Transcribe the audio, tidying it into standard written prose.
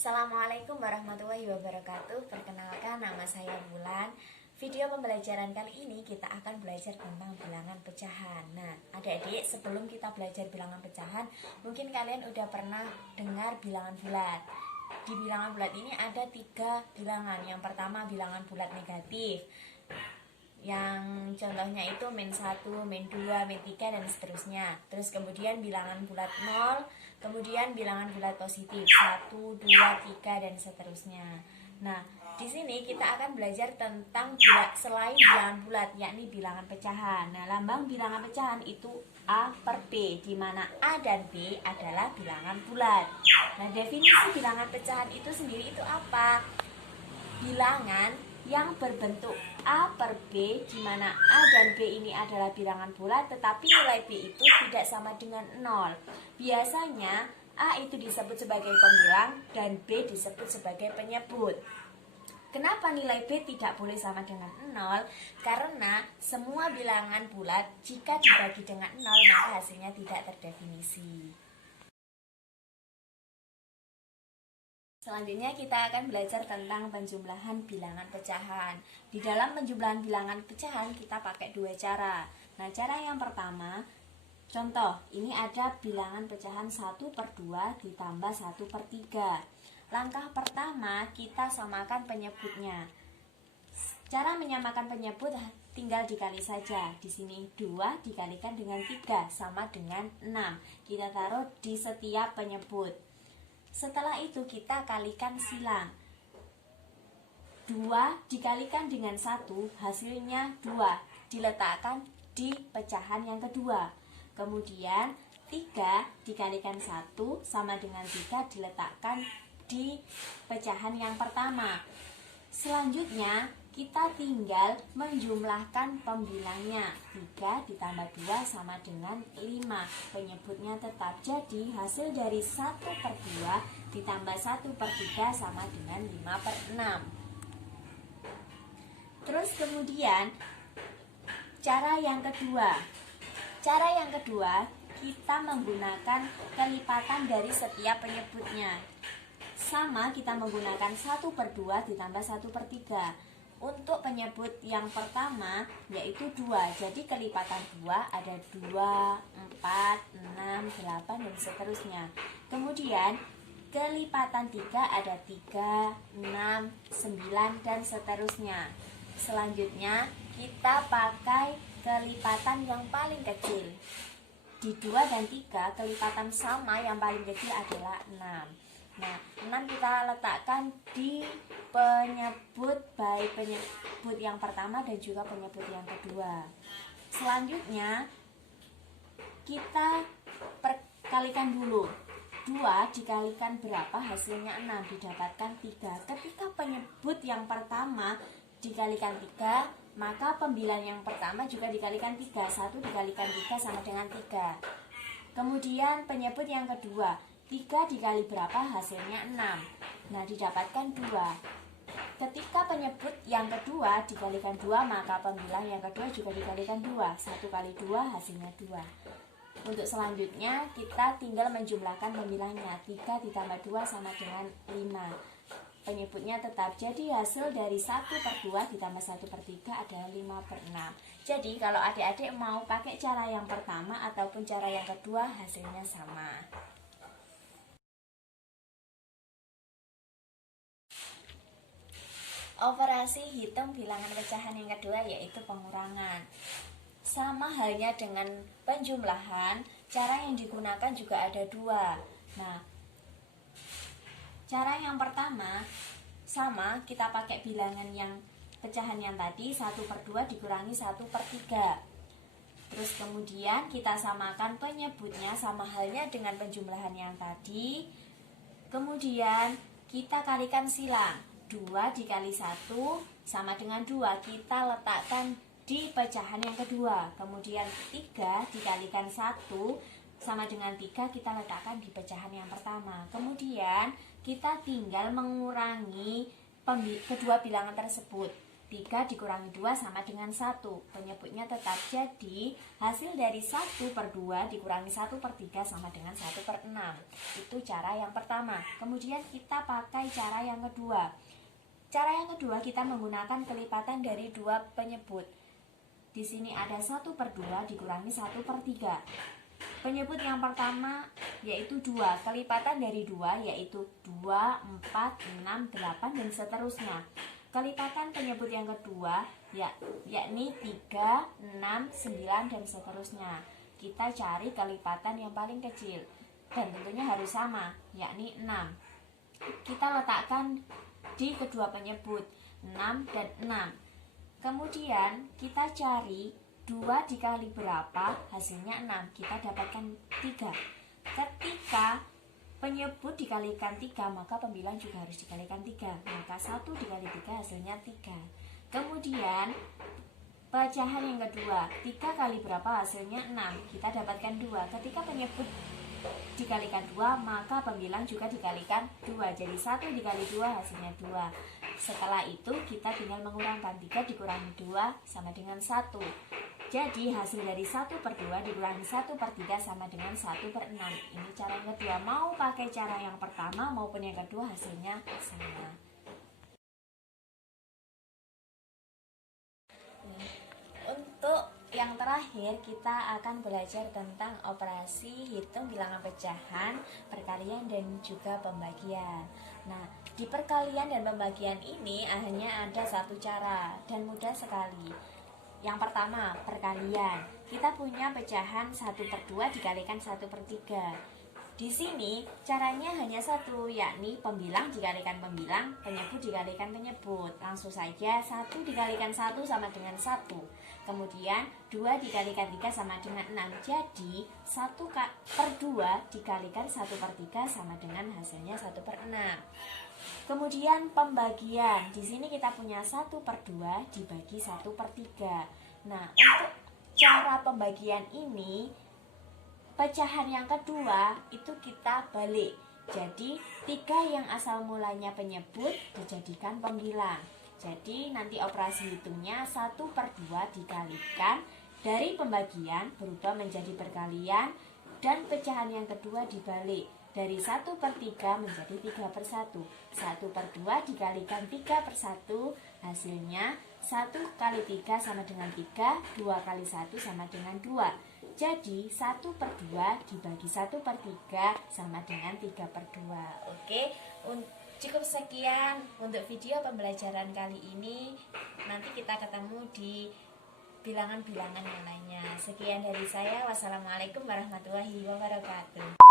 Assalamualaikum warahmatullahi wabarakatuh. Perkenalkan, nama saya Bulan. Video pembelajaran kali ini kita akan belajar tentang bilangan pecahan. Nah, adik-adik, sebelum kita belajar bilangan pecahan, mungkin kalian udah pernah dengar bilangan bulat. Di bilangan bulat ini ada 3 bilangan. Yang pertama bilangan bulat negatif, yang contohnya itu -1, -2, -3 dan seterusnya. Terus kemudian bilangan bulat 0, kemudian bilangan bulat positif 1, 2, 3 dan seterusnya. Nah, di sini kita akan belajar tentang selain bilangan bulat, yakni bilangan pecahan. Nah, lambang bilangan pecahan itu A per B, di mana A dan B adalah bilangan bulat. Nah, definisi bilangan pecahan itu sendiri itu apa? Bilangan yang berbentuk A per B, di mana A dan B ini adalah bilangan bulat, tetapi nilai B itu tidak sama dengan 0. Biasanya A itu disebut sebagai pembilang dan B disebut sebagai penyebut. Kenapa nilai B tidak boleh sama dengan 0? Karena semua bilangan bulat jika dibagi dengan 0 maka hasilnya tidak terdefinisi. Selanjutnya kita akan belajar tentang penjumlahan bilangan pecahan. Di dalam penjumlahan bilangan pecahan kita pakai 2 cara. Nah, cara yang pertama, contoh, ini ada bilangan pecahan 1/2 ditambah 1/3. Langkah pertama, kita samakan penyebutnya. Cara menyamakan penyebut tinggal dikali saja. Di sini 2 dikalikan dengan 3 sama dengan 6. Kita taruh di setiap penyebut. Setelah itu kita kalikan silang. 2 dikalikan dengan 1 hasilnya 2, diletakkan di pecahan yang kedua. Kemudian 3 dikalikan 1 sama dengan 3 diletakkan di pecahan yang pertama. Selanjutnya kita tinggal menjumlahkan pembilangnya. 3 ditambah 2 sama dengan 5. Penyebutnya tetap. Jadi hasil dari 1/2 ditambah 1/3 sama dengan 5/6. Terus kemudian cara yang kedua. Cara yang kedua kita menggunakan kelipatan dari setiap penyebutnya. Sama, kita menggunakan 1/2 ditambah 1/3. Untuk penyebut yang pertama yaitu 2. Jadi kelipatan 2 ada 2, 4, 6, 8 dan seterusnya. Kemudian kelipatan 3 ada 3, 6, 9 dan seterusnya. Selanjutnya kita pakai kelipatan yang paling kecil. Di 2 dan 3 kelipatan sama yang paling kecil adalah 6. Nah, 6 kita letakkan di penyebut, baik penyebut yang pertama dan juga penyebut yang kedua. Selanjutnya kita perkalikan dulu. 2 dikalikan berapa? Hasilnya 6, didapatkan 3. Ketika penyebut yang pertama dikalikan 3, maka pembilang yang pertama juga dikalikan 3. 1 dikalikan 3 sama dengan 3. Kemudian penyebut yang kedua, 3 dikali berapa? Hasilnya 6. Nah, didapatkan 2. Ketika penyebut yang kedua dikalikan 2, maka pembilang yang kedua juga dikalikan 2. 1 kali 2 hasilnya 2. Untuk selanjutnya kita tinggal menjumlahkan pembilangnya. 3 ditambah 2 sama dengan 5. Penyebutnya tetap. Jadi hasil dari 1/2 ditambah 1/3 adalah 5/6. Jadi kalau adik-adik mau pakai cara yang pertama ataupun cara yang kedua hasilnya sama. Operasi hitung bilangan pecahan yang kedua yaitu pengurangan. Sama halnya dengan penjumlahan, cara yang digunakan juga ada 2. Nah, cara yang pertama sama, kita pakai bilangan yang pecahan yang tadi 1/2 dikurangi 1/3. Terus kemudian kita samakan penyebutnya sama halnya dengan penjumlahan yang tadi. Kemudian kita kalikan silang. 2 dikali 1 sama dengan 2, kita letakkan di pecahan yang kedua. Kemudian 3 dikalikan 1 sama dengan 3, kita letakkan di pecahan yang pertama. Kemudian kita tinggal mengurangi kedua bilangan tersebut. 3 dikurangi 2 sama dengan 1. Penyebutnya tetap, jadi hasil dari 1/2 dikurangi 1/3 sama dengan 1/6. Itu cara yang pertama. Kemudian kita pakai cara yang kedua. Cara yang kedua kita menggunakan kelipatan dari 2 penyebut. Di sini ada 1/2 dikurangi 1/3. Penyebut yang pertama yaitu 2. Kelipatan dari 2 yaitu 2, 4, 6, 8 dan seterusnya. Kelipatan penyebut yang kedua yakni 3, 6, 9 dan seterusnya. Kita cari kelipatan yang paling kecil dan tentunya harus sama, yakni 6. Kita letakkan di kedua penyebut 6 dan 6. Kemudian kita cari 2 dikali berapa, hasilnya 6. Kita dapatkan 3. Ketika penyebut dikalikan 3, maka pembilang juga harus dikalikan 3. Maka 1 dikali 3 hasilnya 3. Kemudian pecahan yang kedua, 3 kali berapa hasilnya 6. Kita dapatkan 2. Ketika penyebut dikalikan 2, maka pembilang juga dikalikan 2. Jadi 1 dikali 2 hasilnya 2. Setelah itu kita tinggal mengurangkan. 3 dikurangi 2 sama dengan 1. Jadi hasil dari 1/2 dikurangi 1/3 sama dengan 1/6. Ini cara yang kedua. Mau pakai cara yang pertama maupun yang kedua hasilnya sama. Untuk yang terakhir kita akan belajar tentang operasi hitung bilangan pecahan, perkalian dan juga pembagian. Nah, di perkalian dan pembagian ini hanya ada satu cara dan mudah sekali. Yang pertama, perkalian. Kita punya pecahan 1/2 dikalikan 1/3. Di sini caranya hanya satu, yakni pembilang dikalikan pembilang, penyebut dikalikan penyebut. Langsung saja 1 dikalikan 1 sama dengan 1. Kemudian 2 dikalikan 3 sama dengan 6. Jadi 1/2 dikalikan 1/3 sama dengan hasilnya 1/6. Kemudian pembagian. Di sini kita punya 1/2 dibagi 1/3. Nah, untuk cara pembagian ini, pecahan yang kedua itu kita balik. Jadi 3 yang asal mulanya penyebut dijadikan pembilang. Jadi nanti operasi hitungnya 1/2 dikalikan dari pembagian berubah menjadi perkalian, dan pecahan yang kedua dibalik. Dari 1/3 menjadi 3/1. 1/2 dikalikan 3/1, hasilnya 1 kali 3 sama dengan 3, 2 kali 1 sama dengan 2. Jadi 1/2 dibagi 1/3 sama dengan 3/2. Oke, cukup sekian untuk video pembelajaran kali ini. Nanti kita ketemu di bilangan-bilangan yang lainnya. Sekian dari saya. Wassalamualaikum warahmatullahi wabarakatuh.